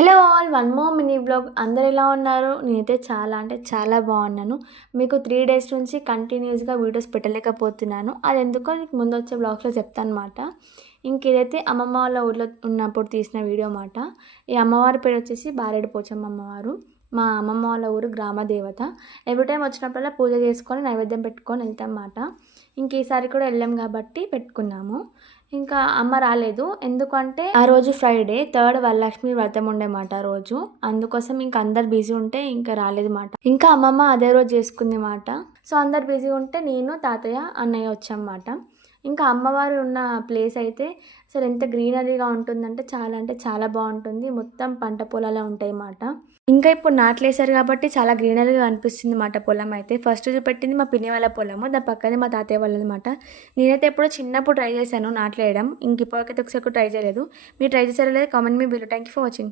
Hello all one more mini blog. అందరు ఎలా ఉన్నారు? నేనైతే చాలా అంటే చాలా బాగున్నాను. మీకు 3 డేస్ నుంచి కంటిన్యూస్గా వీడియోస్ పెట్టలేకపోతున్నాను. అది ఎందుకో నీకు ముందు వచ్చే బ్లాగ్స్లో చెప్తాను అనమాట. ఇదైతే అమ్మమ్మ వాళ్ళ ఊర్లో ఉన్నప్పుడు తీసిన వీడియో అన్నమాట. ఈ అమ్మవారి పేరు వచ్చేసి బారెడు పోచమ్మ అమ్మవారు. మా అమ్మమ్మ వాళ్ళ ఊరు గ్రామ దేవత. ఎవ్రీ టైం వచ్చినప్పుడల్లా పూజ చేసుకొని నైవేద్యం పెట్టుకొని వెళ్తాం అన్నమాట. ఈసారి కూడా వెళ్ళాం కాబట్టి పెట్టుకున్నాము. ఇంకా అమ్మ రాలేదు, ఎందుకంటే ఆ రోజు ఫ్రైడే, థర్డ్ వరలక్ష్మి వ్రతం ఉండేమాట ఆ రోజు. అందుకోసం ఇంకా అందరు బిజీ ఉంటే ఇంకా రాలేదు మాట. ఇంకా అమ్మమ్మ అదే రోజు చేసుకుంది మాట. సో అందరు బిజీ ఉంటే నేను, తాతయ్య, అన్నయ్య వచ్చామన్నమాట. ఇంకా అమ్మవారు ఉన్న ప్లేస్ అయితే అసలు ఎంత గ్రీనరీగా ఉంటుందంటే అంటే చాలా బాగుంటుంది. మొత్తం పంట పొలాలే ఉంటాయి అన్నమాట. ఇంకా ఇప్పుడు నాట్లేసారు కాబట్టి చాలా గ్రీనరీగా అనిపిస్తుంది మాట పొలం అయితే. ఫస్ట్ చూపెట్టింది మా పిన్ని వాళ్ళ పొలము, దాని పక్కనే మా తాతయ్య వాళ్ళది అనమాట. నేనైతే ఎప్పుడో చిన్నప్పుడు ట్రై చేశాను నాట్లేయడం. ఇప్పటికైతే ఒకసారి ట్రై చేయలేదు. మీరు ట్రై చేసారో లేదు comment me below. Thank you for watching.